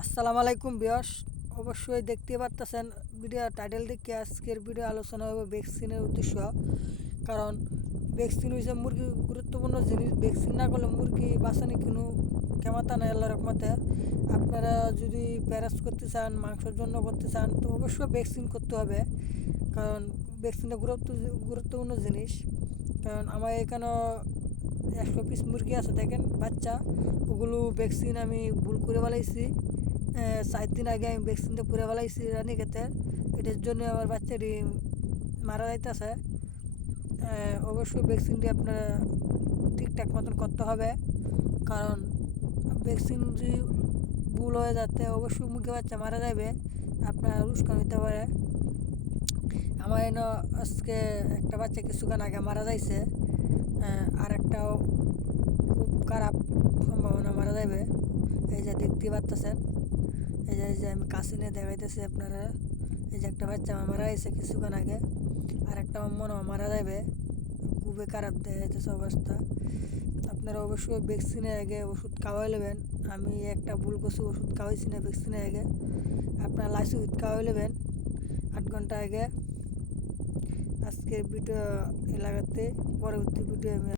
আসসালামু আলাইকুম বিয়স। অবশ্যই দেখতে পারতেছেন ভিডিও টাইটেল দেখে আজকের ভিডিও আলোচনা হবে ভ্যাকসিনের উদ্দেশ্য। কারণ ভ্যাকসিন হয়েছে মুরগি গুরুত্বপূর্ণ জিনিস। ভ্যাকসিন না করলে মুরগি বাঁচানি কোনো ক্ষমতা নেই আল্লাহর রহমতে। আপনারা যদি প্যারাস করতে চান, মাংসের জন্য করতে চান, তো অবশ্যই ভ্যাকসিন করতে হবে। কারণ ভ্যাকসিনটা গুরুত্বপূর্ণ জিনিস। কারণ আমার এখানে 100 পিস মুরগি আছে, দেখেন বাচ্চা, ওগুলো ভ্যাকসিন আমি ভুল করে ফেলাইছি। 4 দিন আগে আমি ভ্যাকসিনটা করে ফেলাইছি রানীক্ষেতের। এটার জন্য আমার বাচ্চাটি মারা যাইতেছে। অবশ্যই ভ্যাকসিনটি আপনারা ঠিকঠাক মতন করতে হবে। কারণ ভ্যাকসিন যদি ভুল হয়ে যাতে অবশ্যই মুরগি বাচ্চা মারা যাবে, আপনার উস্কান হইতে পারে। আমার এনে আজকে একটা বাচ্চা কিছুক্ষণ আগে মারা যাইছে, আর একটাও খুব খারাপ সম্ভাবনা মারা যাবে। এই যে দেখতে পারতেছেন, এই যে আমি কাছে নিয়ে দেখাইতেছি আপনারা। এই যে একটা বাচ্চা আমার মারা গেছে কিছুক্ষণ আগে, আর একটা মনে হয় মারা যাবে। খুবই খারাপ দেখা যাইতেছে অবস্থা। আপনারা অবশ্যই ভ্যাকসিনের আগে ওষুধ খাওয়াই নেবেন। আমি একটা ভুল করছি, ওষুধ খাওয়াইছি না ভ্যাকসিনের আগে। আপনারা লাইসি ওষুধ খাওয়াই নেবেন 8 ঘন্টা আগে। আজকের ভিডিও এলাকাতে, পরবর্তী ভিডিও আমি